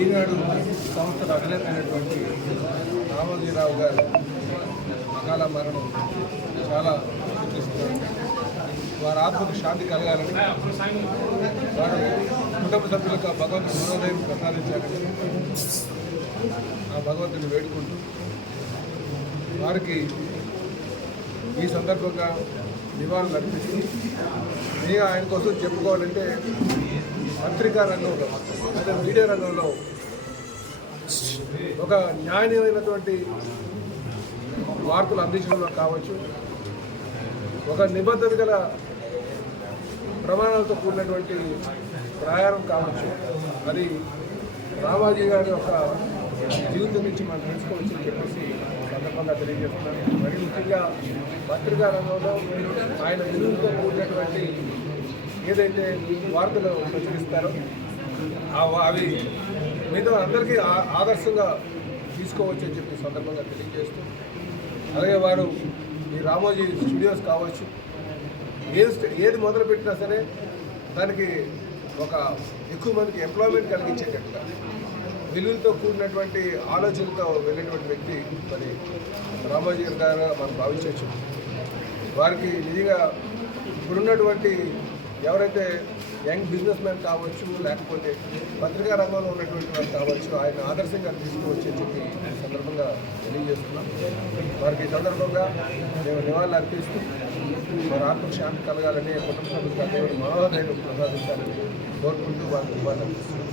ఈనాడు సంస్థల అధినేత అయినటువంటి రామోజీరావు గారు అకాల మరణం చాలా దుఃఖిస్తున్నారు. వారి ఆత్మకు శాంతి కలగాలని, వారు కుటుంబ సభ్యులకు ఆ భగవంతుని మనోదయం ప్రసాదించాలని ఆ భగవంతుని వేడుకుంటూ వారికి ఈ సందర్భంగా నివాళులు అర్పిస్తూ నేను ఆయన కోసం చెప్పుకోవాలంటే పత్రికా రంగంలో అదే మీడియా రంగంలో ఒక న్యాయమైనటువంటి వార్తలు అందించడంలో కావచ్చు, ఒక నిబద్ధత గల ప్రమాణాలతో కూడినటువంటి ప్రయాణం కావచ్చు, అది రామాజీ గారి యొక్క జీవితం నుంచి మనం తెలుసుకోవచ్చు అని చెప్పేసి సందర్భంగా తెలియజేస్తున్నాను. మరి ముఖ్యంగా పత్రికా రంగంలో ఆయన విలువలతో కూడినటువంటి ఏదైతే వార్తలు ప్రచురిస్తారో అవి మిగతా అందరికీ ఆదర్శంగా తీసుకోవచ్చు అని చెప్పి సందర్భంగా తెలియజేస్తూ, అలాగే వారు ఈ రామోజీ స్టూడియోస్ కావచ్చు, ఏది మొదలుపెట్టినా సరే దానికి ఒక ఎక్కువ మందికి ఎంప్లాయ్మెంట్ కలిగించేటట్టుగా విలువలతో కూడినటువంటి ఆలోచనలతో వెళ్ళినటువంటి వ్యక్తి మరి రామోజీ గారు మనం భావించవచ్చు. వారికి నిజంగా ఇప్పుడున్నటువంటి ఎవరైతే యంగ్ బిజినెస్ మ్యాన్ కావచ్చు, లేకపోతే పత్రికా రంగంలో ఉన్నటువంటి వారు కావచ్చు, ఆయన ఆదర్శంగా తీసుకోవచ్చు అని చెప్పి ఈ సందర్భంగా తెలియజేస్తున్నాం. వారికి ఈ సందర్భంగా మేము నివాళులు అర్పిస్తూ వారి ఆత్మకు శాంతి కలగాలని, కుటుంబ సభ్యులకు దేవుని మనోధైర్యం ప్రసాదించాలని కోరుకుంటూ వారికి నివాళులు అర్పిస్తున్నాం.